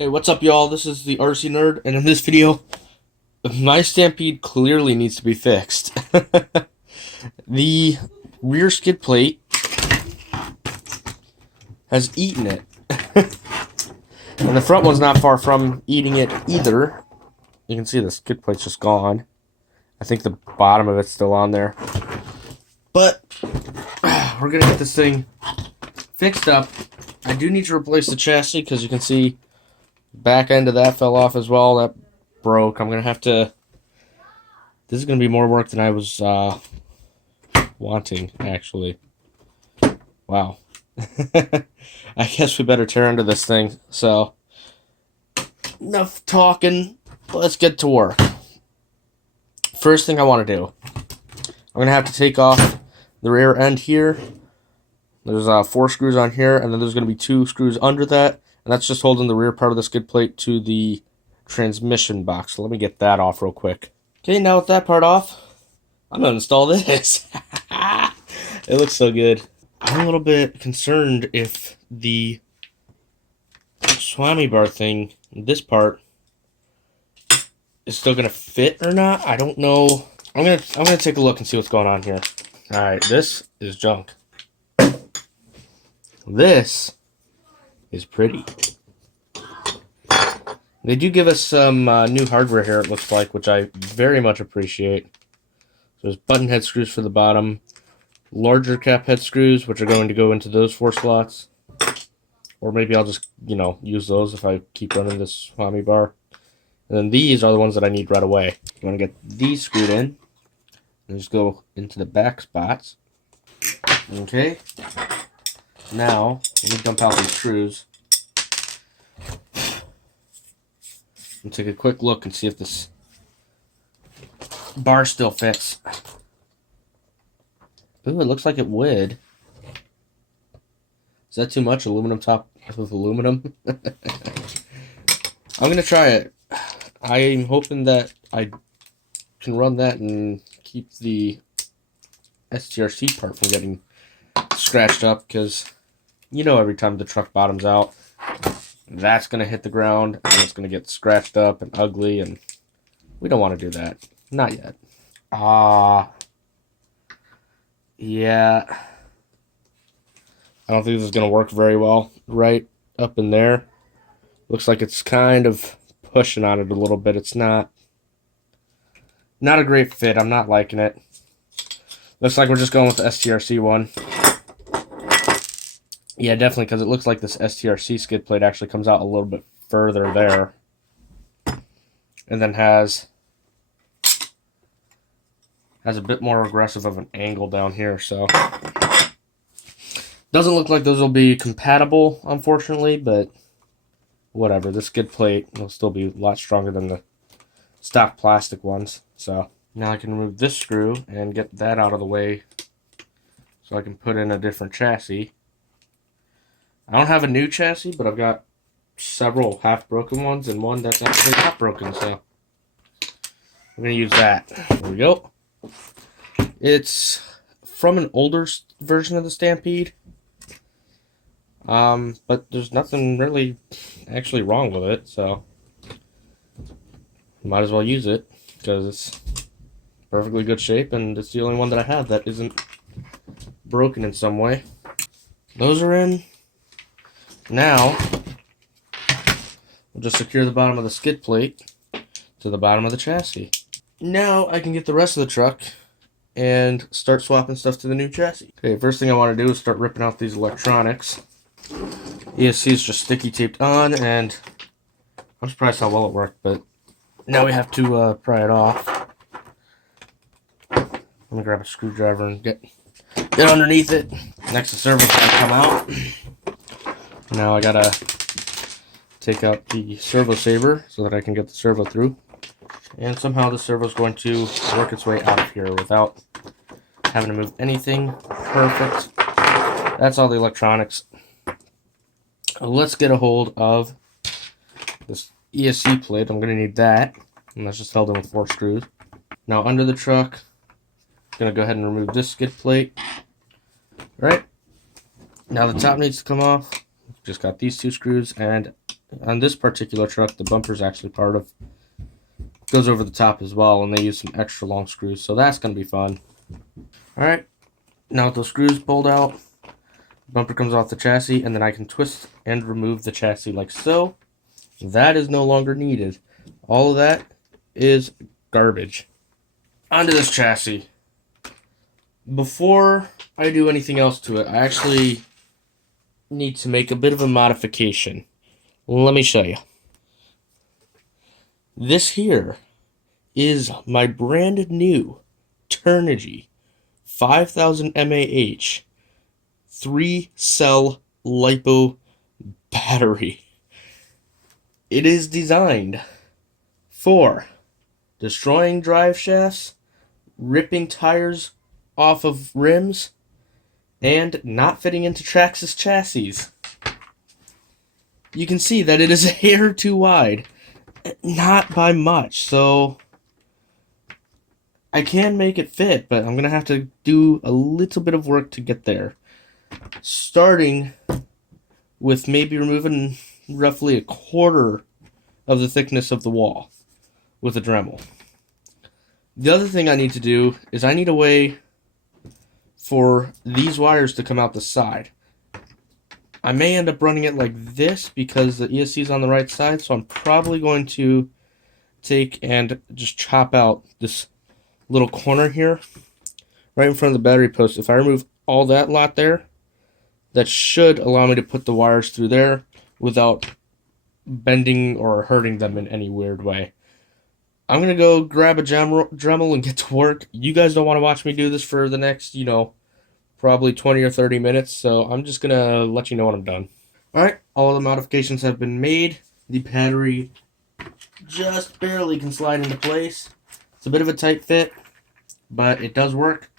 Hey, what's up, y'all? This is the RC Nerd, and in this video, my Stampede clearly needs to be fixed. The rear skid plate has eaten it. And the front one's not far from eating it either. You can see the skid plate's just gone. I think the bottom of it's still on there. But we're going to get this thing fixed up. I do need to replace the chassis because you can see back end of that fell off as well. That broke. I'm going to have to... This is going to be more work than I was wanting, actually. Wow. I guess we better tear into this thing. So, enough talking. Let's get to work. First thing I want to do, I'm going to have to take off the rear end here. There's 4 screws on here, and then there's going to be 2 screws under that. And that's just holding the rear part of the skid plate to the transmission box. So let me get that off real quick. Okay, now with that part off, I'm going to install this. It looks so good. I'm a little bit concerned if the Swami bar thing, this part, is still going to fit or not. I don't know. I'm gonna take a look and see what's going on here. Alright, this is junk. This is pretty. They do give us some new hardware here, it looks like, which I very much appreciate. So there's button head screws for the bottom, larger cap head screws, which are going to go into those 4 slots. Or maybe I'll just, use those if I keep running this Swami bar. And then these are the ones that I need right away. You want to get these screwed in, and just go into the back spots. Okay. Now, let me dump out these screws and take a quick look and see if this bar still fits. Ooh, it looks like it would. Is that too much? Aluminum top with aluminum? I'm going to try it. I'm hoping that I can run that and keep the STRC part from getting scratched up, because every time the truck bottoms out, that's going to hit the ground and it's going to get scratched up and ugly, and we don't want to do that. Not yet. Yeah. I don't think this is going to work very well right up in there. Looks like it's kind of pushing on it a little bit. It's not a great fit. I'm not liking it. Looks like we're just going with the STRC one. Yeah, definitely, because it looks like this STRC skid plate actually comes out a little bit further there. And then has a bit more aggressive of an angle down here, so doesn't look like those will be compatible, unfortunately, but whatever. This skid plate will still be a lot stronger than the stock plastic ones. So now I can remove this screw and get that out of the way so I can put in a different chassis. I don't have a new chassis, but I've got several half-broken ones and one that's actually not broken, so I'm going to use that. There we go. It's from an older version of the Stampede, but there's nothing really actually wrong with it, so might as well use it because it's perfectly good shape and it's the only one that I have that isn't broken in some way. Those are in. Now we'll just secure the bottom of the skid plate to the bottom of the chassis. Now I can get the rest of the truck and start swapping stuff to the new chassis. Okay, first thing I want to do is start ripping out these electronics. ESC is just sticky taped on, and I'm surprised how well it worked, but now we have to pry it off. Let me grab a screwdriver and get underneath it. Next, the servo's gonna come out. Now I gotta take out the servo saver so that I can get the servo through. And somehow the servo is going to work its way out of here without having to move anything. Perfect. That's all the electronics. Let's get a hold of this ESC plate. I'm going to need that. And that's just held in with 4 screws. Now under the truck, I'm going to go ahead and remove this skid plate. All right. Now the top needs to come off. Just got these 2 screws and on this particular truck, the bumper is actually part of, goes over the top as well, and they use some extra long screws, so that's going to be fun. Alright, now with those screws pulled out, the bumper comes off the chassis, and then I can twist and remove the chassis like so. That is no longer needed. All of that is garbage. Onto this chassis. Before I do anything else to it, I actually need to make a bit of a modification. Let me show you. This here is my brand new Turnigy 5000 mAh 3-cell LiPo battery. It is designed for destroying drive shafts, ripping tires off of rims, and not fitting into Traxxas chassis. You can see that it is a hair too wide. Not by much, so I can make it fit, but I'm going to have to do a little bit of work to get there. Starting with maybe removing roughly a quarter of the thickness of the wall with a Dremel. The other thing I need to do is I need a way for these wires to come out the side. I may end up running it like this because the ESC is on the right side, so I'm probably going to take and just chop out this little corner here right in front of the battery post. If I remove all that lot there, that should allow me to put the wires through there without bending or hurting them in any weird way. I'm going to go grab a Dremel and get to work. You guys don't want to watch me do this for the next, probably 20 or 30 minutes, so I'm just going to let you know when I'm done. Alright, all the modifications have been made. The battery just barely can slide into place. It's a bit of a tight fit, but it does work.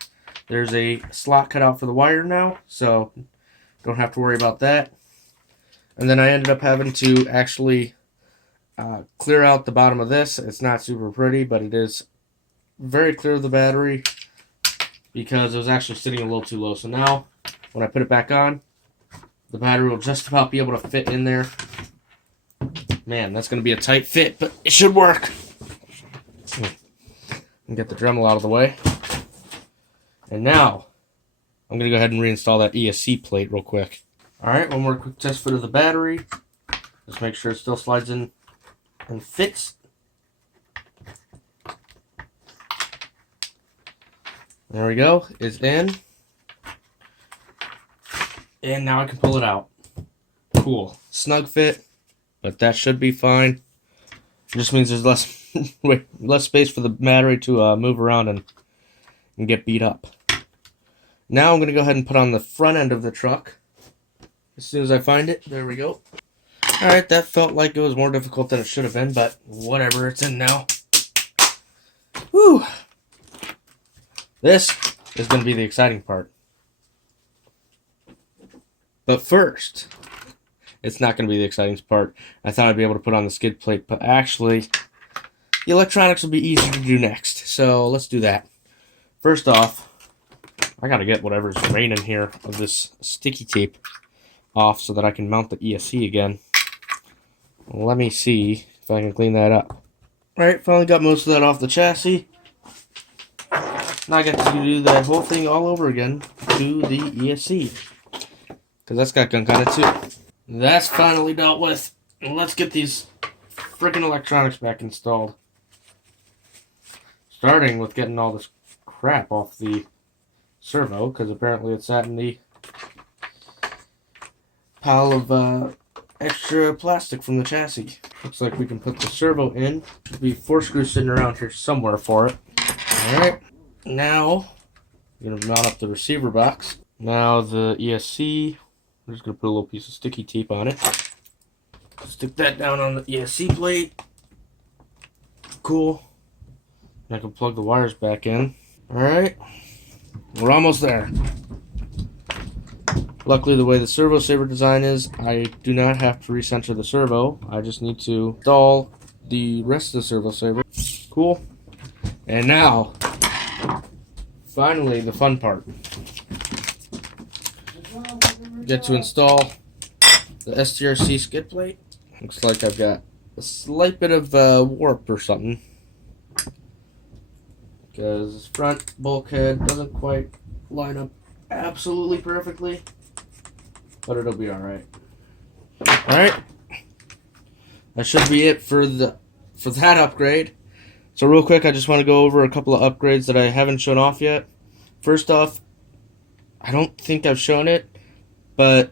There's a slot cut out for the wire now, so don't have to worry about that. And then I ended up having to actually clear out the bottom of this. It's not super pretty, but it is very clear of the battery because it was actually sitting a little too low. So now, when I put it back on, the battery will just about be able to fit in there. Man, that's going to be a tight fit, but it should work. And get the Dremel out of the way. And now, I'm going to go ahead and reinstall that ESC plate real quick. Alright, one more quick test fit of the battery. Just make sure it still slides in and fits. There we go, it's in. And now I can pull it out. Cool. Snug fit, but that should be fine. It just means there's less space for the battery to move around and get beat up. Now I'm going to go ahead and put on the front end of the truck. As soon as I find it, there we go. Alright, that felt like it was more difficult than it should have been, but whatever, it's in now. Whew. This is going to be the exciting part. But first, it's not going to be the exciting part. I thought I'd be able to put on the skid plate, but actually, the electronics will be easier to do next. So let's do that. First off, I got to get whatever's remaining here of this sticky tape off so that I can mount the ESC again. Let me see if I can clean that up. Alright, finally got most of that off the chassis. Now I get to do that whole thing all over again to the ESC. Because that's got gunk on it too. That's finally dealt with. Let's get these freaking electronics back installed. Starting with getting all this crap off the servo, because apparently it sat in the pile of extra plastic from the chassis. Looks like we can put the servo in. There'll be 4 screws sitting around here somewhere for it. Alright, now I'm going to mount up the receiver box. Now the ESC, I'm just going to put a little piece of sticky tape on it. Stick that down on the ESC plate. Cool. And I can plug the wires back in. Alright, we're almost there. Luckily, the way the servo saver design is, I do not have to recenter the servo. I just need to install the rest of the servo saver. Cool. And now, finally, the fun part. Get to install the STRC skid plate. Looks like I've got a slight bit of warp or something, because this front bulkhead doesn't quite line up absolutely perfectly, but it'll be alright. Alright, that should be it for that upgrade. So real quick, I just want to go over a couple of upgrades that I haven't shown off yet. First off, I don't think I've shown it, but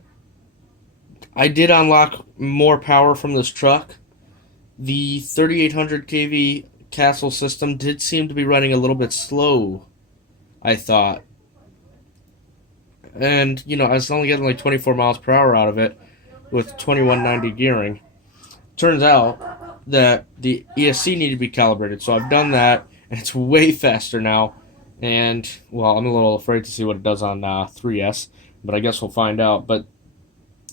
I did unlock more power from this truck. The 3800 kV castle system did seem to be running a little bit slow, I thought. And, you know, I was only getting like 24 miles per hour out of it with 2190 gearing. Turns out that the ESC needed to be calibrated, so I've done that, and it's way faster now. And, well, I'm a little afraid to see what it does on 3S, but I guess we'll find out. But,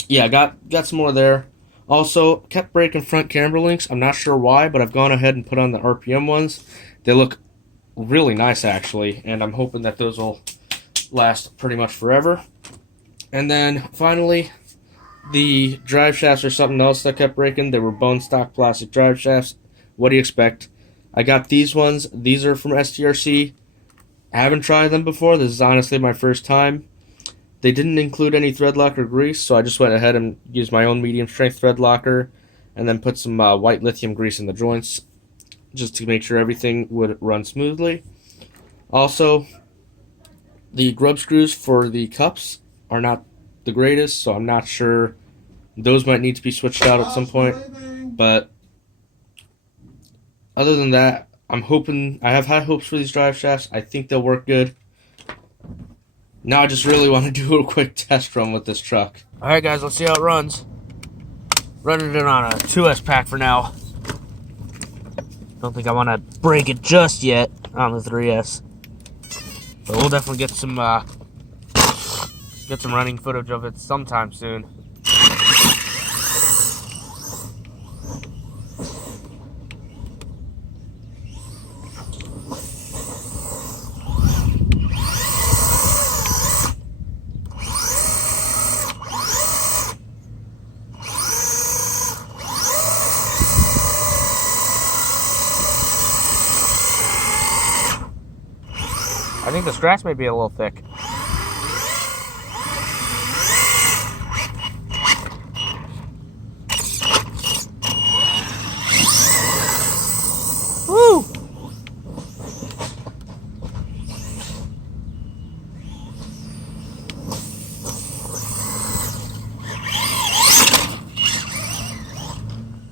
yeah, got some more there. Also, kept breaking front camber links. I'm not sure why, but I've gone ahead and put on the RPM ones. They look really nice, actually, and I'm hoping that those will last pretty much forever. And then, finally, the drive shafts are something else that kept breaking. They were bone stock plastic drive shafts. What do you expect? I got these ones. These are from STRC. I haven't tried them before. This is honestly my first time. They didn't include any thread locker grease, so I just went ahead and used my own medium strength thread locker and then put some white lithium grease in the joints just to make sure everything would run smoothly. Also, the grub screws for the cups are not the greatest, so I'm not sure. Those might need to be switched out at some point. But other than that, I'm hoping, I have high hopes for these drive shafts. I think they'll work good. Now I just really want to do a quick test run with this truck. Alright guys, let's see how it runs. Running it on a 2S pack for now. Don't think I want to break it just yet on the 3S. But we'll definitely get some running footage of it sometime soon. I think the scratch may be a little thick. Woo!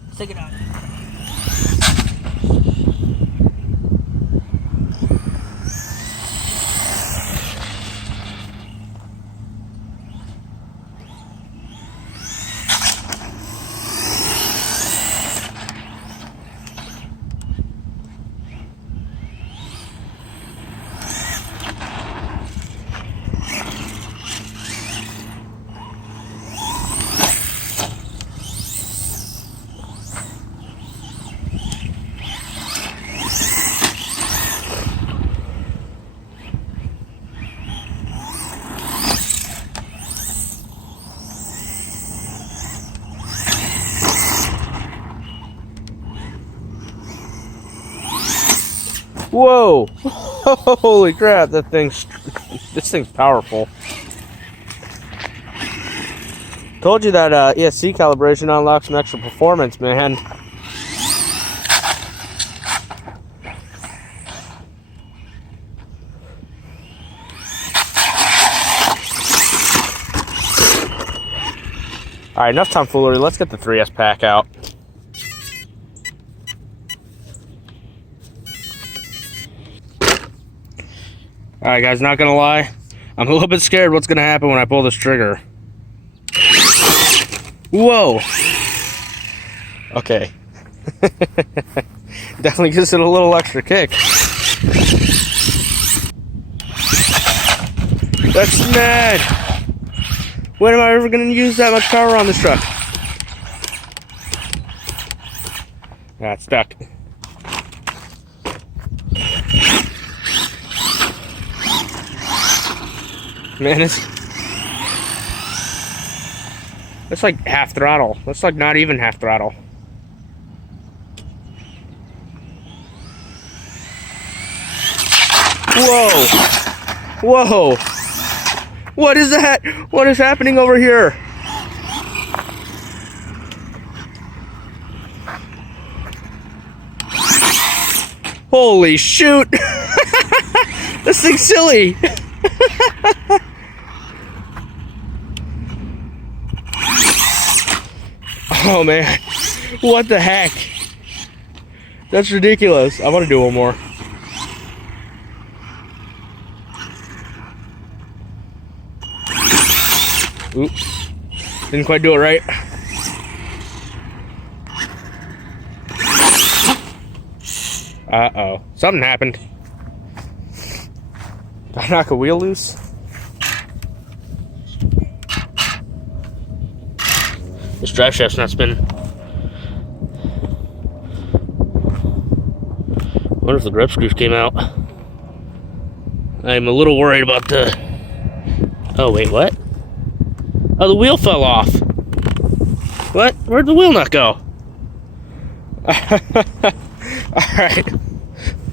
Let's take it out. Whoa! Holy crap! This thing's powerful. Told you that ESC calibration unlocks some extra performance, man. All right, enough tomfoolery. Let's get the 3S pack out. Alright guys, not gonna lie, I'm a little bit scared what's gonna happen when I pull this trigger. Whoa! Okay. Definitely gives it a little extra kick. That's mad! When am I ever gonna use that much power on this truck? Ah, it's stuck. Man, That's like half throttle. That's like not even half throttle. Whoa! Whoa! What is that? What is happening over here? Holy shoot! This thing's silly! Oh man, what the heck? That's ridiculous. I want to do one more. Oops, didn't quite do it right. Uh-oh, something happened. Did I knock a wheel loose? This drive shaft's not spinning. What if the grub screws came out? I'm a little worried about the... Oh, wait, what? Oh, the wheel fell off. What? Where'd the wheel nut go? Alright.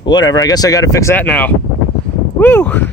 Whatever, I guess I gotta fix that now. Woo!